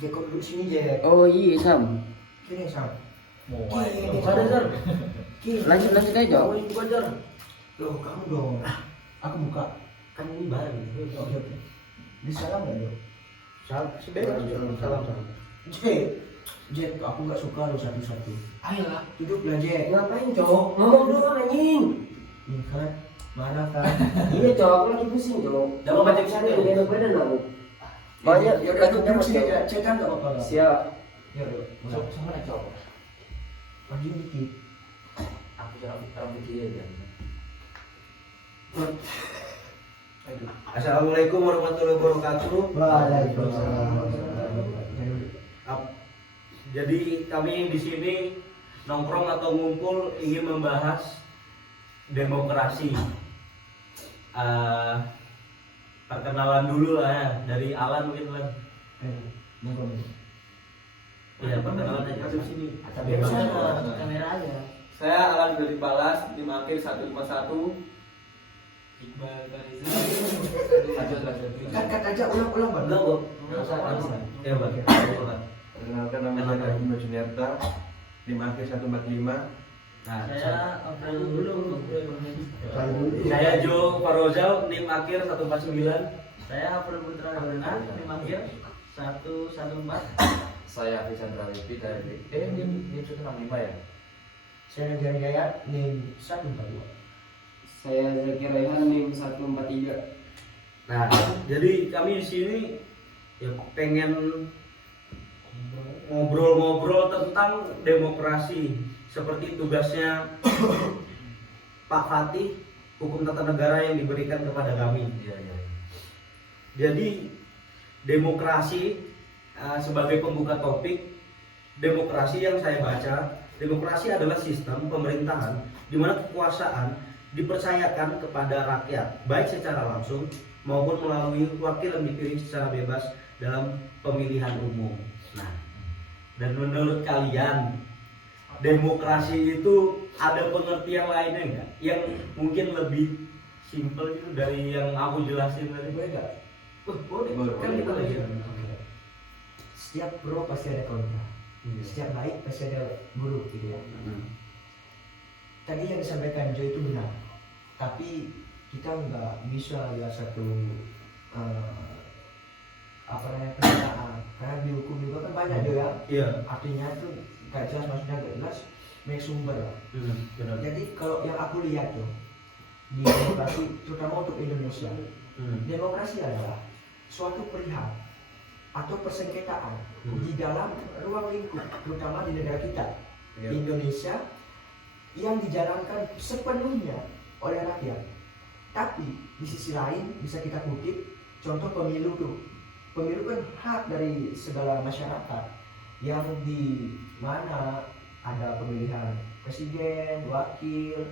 Jacob duduk sini Jack. Oh iya Sam. Kini Sam. Mau ada Jar. Lanjut aja. Mau buka Jar. Loh kamu dong. Aku buka. Kan ini bareng. Oke oke. Di salam nggak Jo? Salam, salam. Jack, aku nggak suka lo satu-satu. Ayolah. Duduklah Jack. Ngapain cowok? Ngomong dulu anjing. Ini kan marah kan. Iya cowok, aku lagi pusing cowok. Jangan baca kesana yang enak badan aku. Banyak Ya udah duduk sini aja. Cek kan nggak apa-apa lah. Siap. Ya udah. Sama lah cowok. Maju dikit. Aku cara begini aja. Assalamualaikum warahmatullahi wabarakatuh. Waalaikumsalam. Jadi kami di sini nongkrong atau ngumpul ingin membahas demokrasi. Perkenalan dulu lah ya dari Alan mungkin lah. Iya perkenalan aja. Sini. Tapi Kamera aja. Saya Alan dari Balas, tim akhir 151. Iqbal dari Kat aja ulang Bang. Enggak kok. Nggak usah. Ya Bang. Perkenalkan nama saya Bima Juniarta, tim akhir 145. Nah, Saya obrol dulu. saya Jo Farozal, NIM akhir 149. Saya April Putra Dorena, tim akhir 114. Saya Fisandra Levi dari ini 165 ya. Saya Jari Gayat, NIM 142. Saya Zaki Raihan NIM 143. Nah, jadi kami di sini ya pengen ngobrol-ngobrol tentang demokrasi seperti tugasnya Pak Fatih, hukum tata negara yang diberikan kepada kami. Iya. Jadi demokrasi sebagai pembuka topik, demokrasi yang saya baca, demokrasi adalah sistem pemerintahan di mana kekuasaan dipercayakan kepada rakyat, baik secara langsung maupun melalui wakil yang dipilih secara bebas dalam pemilihan umum. Nah, dan menurut kalian demokrasi itu ada pengertian lainnya nggak? Yang mungkin lebih simpel itu dari yang aku jelasin tadi, boleh nggak? Boleh. Kan kita lagi. Setiap pro pasti ada kontra. Setiap baik pasti ada buruk gitu ya. Tadi yang disampaikan Joe itu benar, tapi kita nggak bisa lihat satu kenyataan, karena di hukum juga kan banyak juga. Iya. Artinya itu nggak jelas, maksudnya nggak jelas, banyak sumber lah. Benar. Jadi kalau yang aku lihat tuh di demokrasi, terutama untuk Indonesia, demokrasi adalah suatu perihal atau persengketaan di dalam ruang lingkup, terutama di negara kita, Indonesia, yang dijalankan sepenuhnya oleh rakyat. Tapi di sisi lain bisa kita kutip contoh pemilu tuh. Pemilu kan hak dari segala masyarakat yang di mana ada pemilihan presiden, wakil,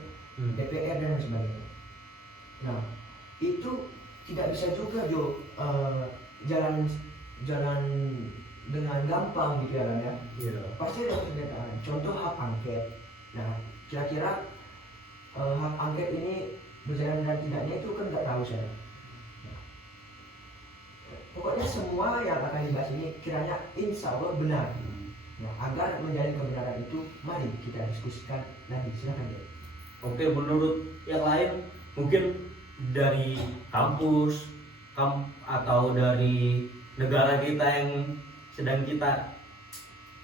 DPR dan sebagainya. Nah, itu tidak bisa juga Jo jalan dengan gampang gitu ya. Iya. Pasti ada perbedaan. Contoh hak angket. Nah, kira-kira hak angket ini berjalan dan tidaknya itu kan nggak tahu saya. Pokoknya semua yang akan dibahas ini kiranya insya Allah benar. Nah, agar menjadi kebenaran itu, mari kita diskusikan nanti. Silakan ya. Oke, menurut yang lain mungkin dari kampus atau dari negara kita yang sedang kita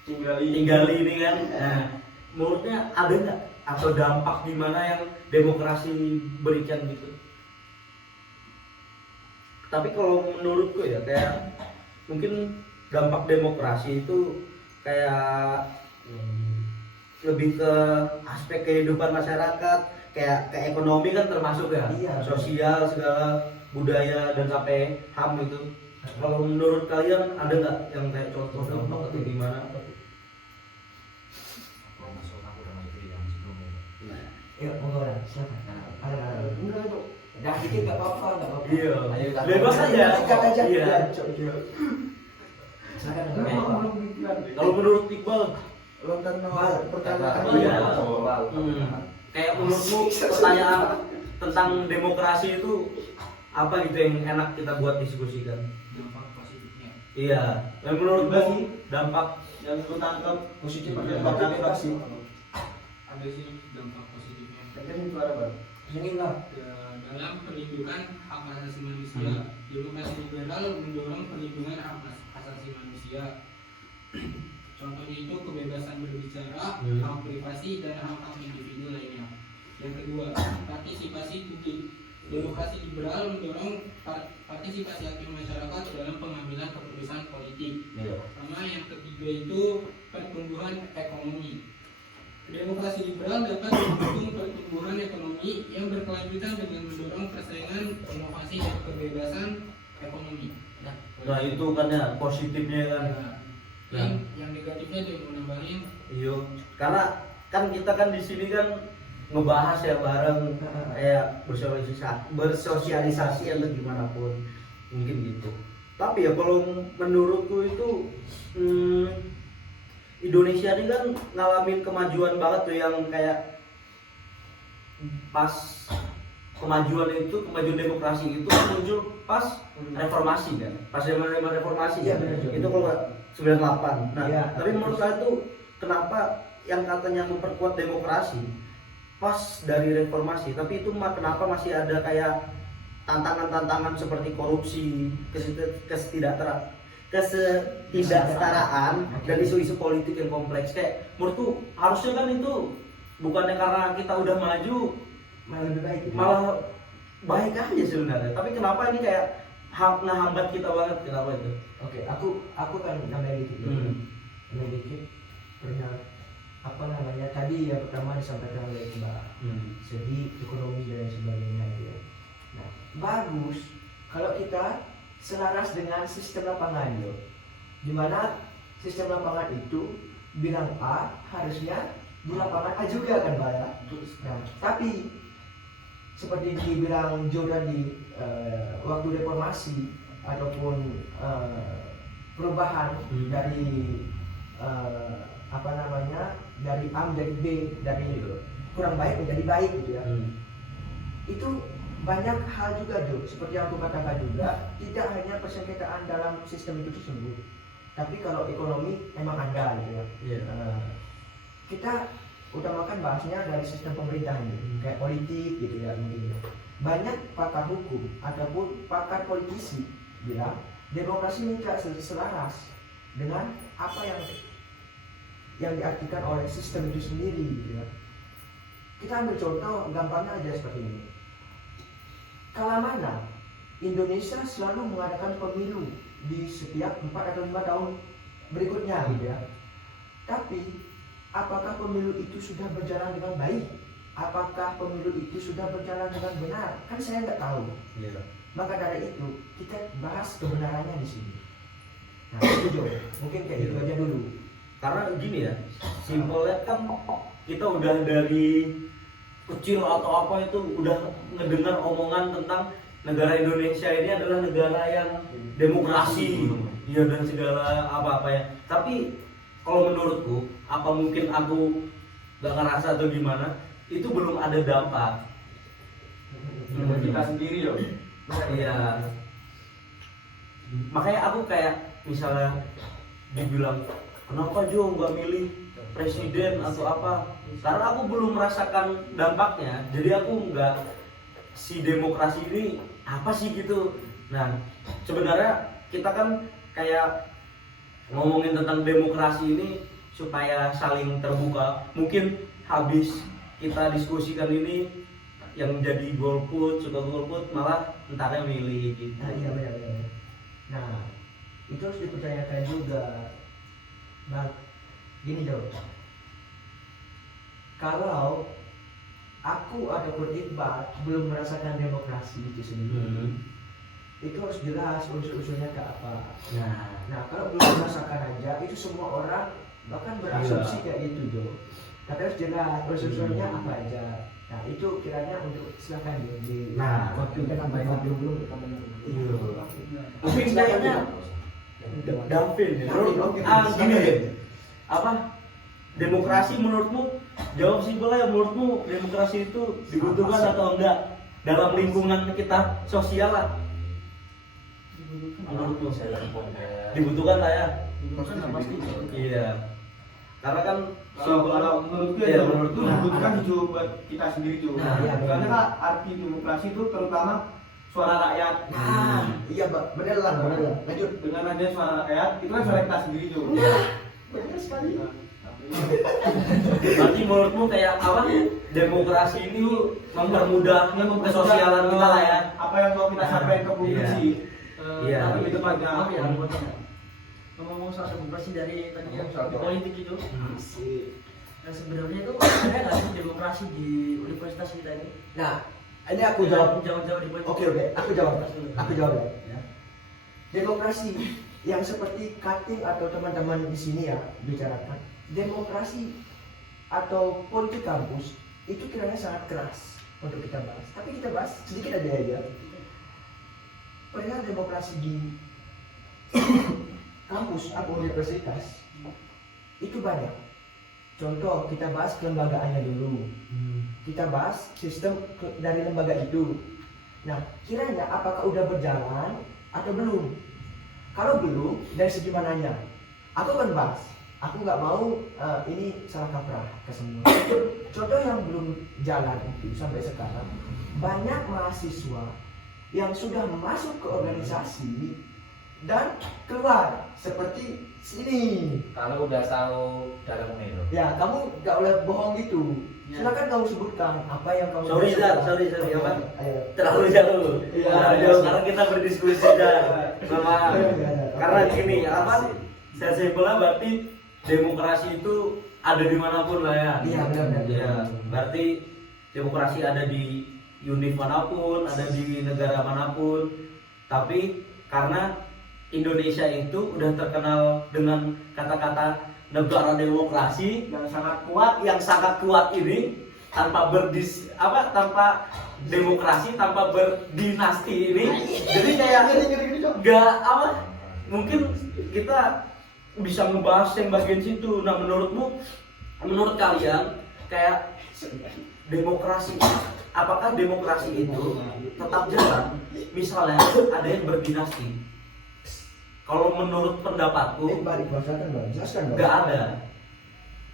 tinggali ini kan. Nah, menurutnya ada nggak atau dampak di mana yang demokrasi berikan gitu? Tapi kalau menurutku ya kayak mungkin dampak demokrasi itu kayak lebih ke aspek kehidupan masyarakat, kayak ke ekonomi kan termasuk ya, Iya. sosial segala budaya dan sampai HAM itu. Kalau menurut kalian ada nggak yang kayak contoh dampak atau gimana? Ya, monggo lah, silakan. Ada. Enggak itu. Dah dikit nggak apa-apa, nggak apa-apa. Iya. Ayo, Bebas aja. Sikat aja. Iya. Silakan. Kalau menurut Iqbal, pertanyaan. Iya. Kayak menurutmu pertanyaan tentang demokrasi itu apa gitu yang enak kita buat diskusikan? Dampak positifnya. Iya, yang menurut gue sih dampak yang lu tangkap Positif ada atau negatif sih? Ada sih dampak positifnya. Kan suara bang. Yang enggak. Ya, dalam perlindungan hak asasi manusia, demokrasi liberal mendorong perlindungan hak asasi manusia. Contohnya itu kebebasan berbicara, hak privasi dan hak-hak individu lainnya. Yang kedua, partisipasi publik. Demokrasi liberal mendorong partisipasi aktif masyarakat dalam pengambilan keputusan politik. Iya. Sama yang ketiga itu pertumbuhan ekonomi. Demokrasi liberal dapat mendukung pertumbuhan ekonomi yang berkelanjutan dengan mendorong persaingan, inovasi dan kebebasan ekonomi. Nah itu kan ya positifnya kan. Nah, yang negatifnya dia mau nambahin. Iya, karena kan kita kan di sini kan ngebahas ya bareng kayak bersosialisasi atau gimana pun mungkin gitu. Tapi ya kalau menurutku itu Indonesia ini kan ngalamin kemajuan banget tuh yang kayak pas kemajuan demokrasi itu muncul pas reformasi kan, pas zaman reformasi Iya, ya, benar, itu kalau 98. Nah, Iya, tapi menurut saya tuh kenapa yang katanya memperkuat demokrasi pas dari reformasi, tapi itu kenapa masih ada kayak tantangan-tantangan seperti korupsi, kesetidakstaraan dan isu-isu politik yang kompleks. Kayak menurutku harusnya kan itu bukannya karena kita udah maju Malah lebih baik. malah baik aja sebenarnya, tapi kenapa ini kayak ngehambat kita banget, kenapa itu? Oke, aku kan nambahin dikit. Nambahin dikit. Pernah apa namanya tadi yang pertama disampaikan oleh Mbak segi ekonomi dan sebagainya gitu ya. Nah, bagus kalau kita selaras dengan sistem lapangan yo. Dimana sistem lapangan itu bilang A harusnya di lapangan A juga kan Mbak ya. Nah, tapi seperti dibilang Jo tadi waktu reformasi ataupun perubahan dari apa namanya dari A menjadi B, dari kurang baik menjadi baik gitu ya. Itu banyak hal juga Jo, seperti yang aku katakan juga, tidak hanya persengketaan dalam sistem itu tersebut, tapi kalau ekonomi memang ada gitu ya. Kita utamakan bahasnya dari sistem pemerintahan gitu, kayak politik gitu ya mungkin. Banyak pakar hukum ataupun pakar politisi bilang demokrasi ini tidak selaras dengan apa yang diartikan oleh sistem itu sendiri gitu ya. Kita ambil contoh gampangnya aja seperti ini. Kala mana Indonesia selalu mengadakan pemilu di setiap 4 atau 5 tahun berikutnya gitu ya. Tapi apakah pemilu itu sudah berjalan dengan baik? Apakah pemilu itu sudah berjalan dengan benar? Kan saya nggak tahu. Maka dari itu kita bahas kebenarannya di sini. Nah itu Jo, mungkin kayak gitu aja dulu. Karena gini ya, simpelnya kan kita udah dari kecil atau apa itu udah ngedengar omongan tentang negara Indonesia ini adalah negara yang demokrasi, ya dan segala apa-apa ya. Tapi kalau menurutku, apa mungkin aku gak ngerasa atau gimana, itu belum ada dampak. Kita sendiri yo. Iya. Makanya aku kayak misalnya dibilang kenapa Jo nggak milih presiden atau apa? Karena aku belum merasakan dampaknya. Jadi aku nggak si demokrasi ini apa sih gitu. Nah sebenarnya kita kan kayak ngomongin tentang demokrasi ini supaya saling terbuka. Mungkin habis kita diskusikan ini yang jadi golput, suka golput malah entarnya milih gitu. Nah iya benar. Nah itu harus dipertanyakan juga. Nah gini Jo, kalau aku ataupun Iqbal belum merasakan demokrasi itu sendiri, itu harus jelas unsur-unsurnya ke apa. Nah kalau belum merasakan aja, itu semua orang bahkan berasumsi kayak gitu Jo. Tapi harus jelas unsur-unsurnya apa aja. Nah itu kiranya untuk silakan di waktu kita tambahin waktu dulu kita Mungkin kayaknya Davin ya. Gini ya. Apa? Demokrasi menurutmu, jawab simpel ya, menurutmu demokrasi itu dibutuhkan atau enggak dalam lingkungan kita sosial lah? Menurutmu dibutuhkan lah ya? Dibutuhkan lah pasti. Iya. Karena kan Kalau menurutku Iya, ya, menurutku. dibutuhkan itu buat kita sendiri tuh. Nah, iya, Karena benar. kan arti demokrasi itu terutama suara rakyat. Iya, Mbak. Bener lah. Lanjut. Dengan adanya suara rakyat, itu kan suara kita sendiri tuh. Bener sekali. berarti menurutmu kayak apa? Demokrasi ini mempermudah kesosialan kita lah ya. Apa yang mau kita sampaikan ke publik Iya. sih. Iya. Tapi itu tepatnya. Maaf ya, ngomong soal demokrasi dari tadi yang di politik itu. Nah sebenarnya itu ada nggak sih demokrasi di universitas kita ini? Nah, ini aku jawab. Jawab di politik. Oke, aku jawab ya. Demokrasi yang seperti Kating atau teman-teman di sini ya bicarakan, demokrasi atau politik kampus itu kiranya sangat keras untuk kita bahas. Tapi kita bahas sedikit aja. Perihal demokrasi di kampus atau universitas itu banyak. Contoh, kita bahas kelembagaannya dulu. Kita bahas sistem dari lembaga itu. Nah, kiranya apakah udah berjalan atau belum? Kalau belum, dari segi mananya? Aku akan bahas. Aku nggak mau ini salah kaprah ke semua. Contoh yang belum jalan itu sampai sekarang, banyak mahasiswa yang sudah masuk ke organisasi dan keluar seperti sini. Kalau udah tahu dalam itu. Ya, kamu nggak boleh bohong gitu. Silakan kamu sebutkan apa yang kamu. Sorry Oke, apa? ayo. Terlalu jauh. Iya. Terlalu jauh. Sekarang kita berdiskusi dah. Sama. Karena gini, apa? Saya simpelnya berarti demokrasi itu ada dimanapun lah ya. Iya, benar. Ya, berarti demokrasi ada di univ manapun, ada di negara manapun. Tapi karena Indonesia itu udah terkenal dengan kata-kata negara demokrasi yang sangat kuat ini tanpa tanpa demokrasi, tanpa berdinasti ini. Jadi kayak nggak apa, mungkin kita bisa ngebahas yang bagian situ. Nah, menurut kalian kayak demokrasi, apakah demokrasi itu tetap jalan misalnya ada yang berdinasti? Kalau menurut pendapatku nggak ada,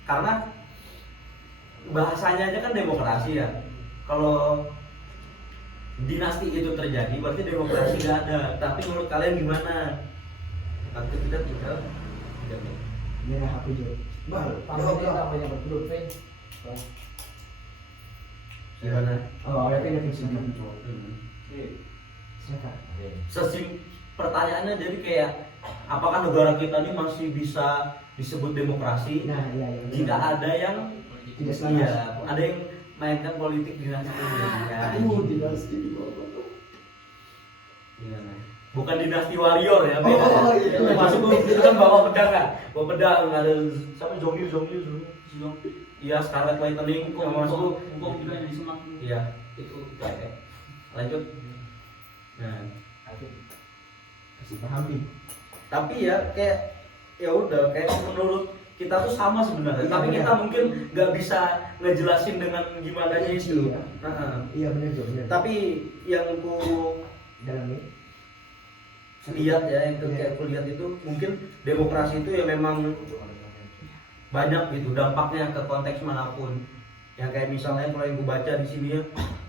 karena bahasanya aja kan demokrasi ya. Kalau dinasti itu terjadi berarti demokrasi nggak ada. Tapi menurut kalian gimana? Nanti kita tinggal Merah HP Jo. Bang, Namanya bergelut, Vin. gimana? Oh, ada sini. Silakan. Pertanyaannya jadi kayak apakah negara kita ini masih bisa disebut demokrasi? Nah, iya. Jika ada yang Tidak selaras. iya, ada yang mainkan politik dinasti ya. dinasti di bawah. Gimana? Bukan dinasti warrior ya, beda. Oh, iya. Itu masuk itu kan bawa pedang kan? Bawa pedang ada siapa Zongli. Iya, Scarlet Lightning sama masuk. Hukum juga yang di Semang. Iya, itu oke. Lanjut. Nah, Kasih pahami. tapi ya kayak ya udah kayak menurut kita tuh sama sebenarnya, Iya, tapi benar. kita mungkin nggak bisa ngejelasin dengan gimana aja itu. Iya. Nah, Iya benar Jo, benar. tapi yang ku Dalam ini. lihat ya, yang kayak aku lihat itu mungkin demokrasi itu ya memang banyak gitu dampaknya ke konteks manapun. Yang kayak misalnya kalau yang gue baca di sini ya,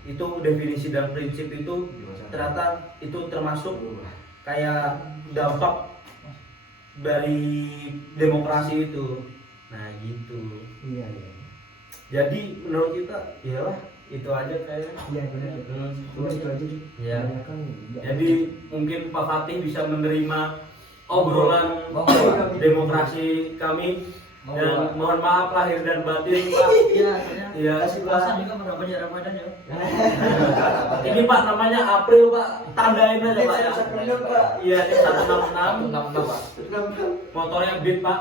itu definisi dan prinsip itu ternyata itu termasuk kayak dampak dari demokrasi itu. Nah gitu. Iya. Jadi menurut kita yalah itu aja kayaknya. Iya benar Jo. Udah itu aja Jo. Iya. Kan Jadi mungkin Pak Fatih bisa menerima obrolan Monggo. demokrasi kami. Dan mohon maaf lahir dan batin Pak. Iya, akhirnya. Iya. Kasih Puasa Pak. juga berapa di Ramadan ya? Ini Pak namanya April Pak. Tandain aja Pak ya. Pak. Iya, ini 166. 166, Pak. Motornya Beat Pak.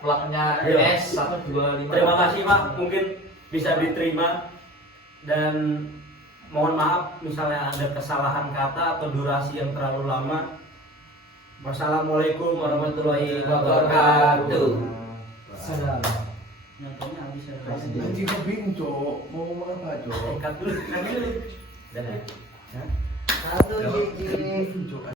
Plaknya Iya. S125. Terima kasih Pak. Mungkin bisa diterima dan mohon maaf misalnya ada kesalahan kata atau durasi yang terlalu lama. Wassalamualaikum warahmatullahi wabarakatuh. Salam. Nyatanya habis ya. Anjing kok bingung, Cok. Mau ngomong apa, Cok? Cut dulu. Dah. Halo Gigi.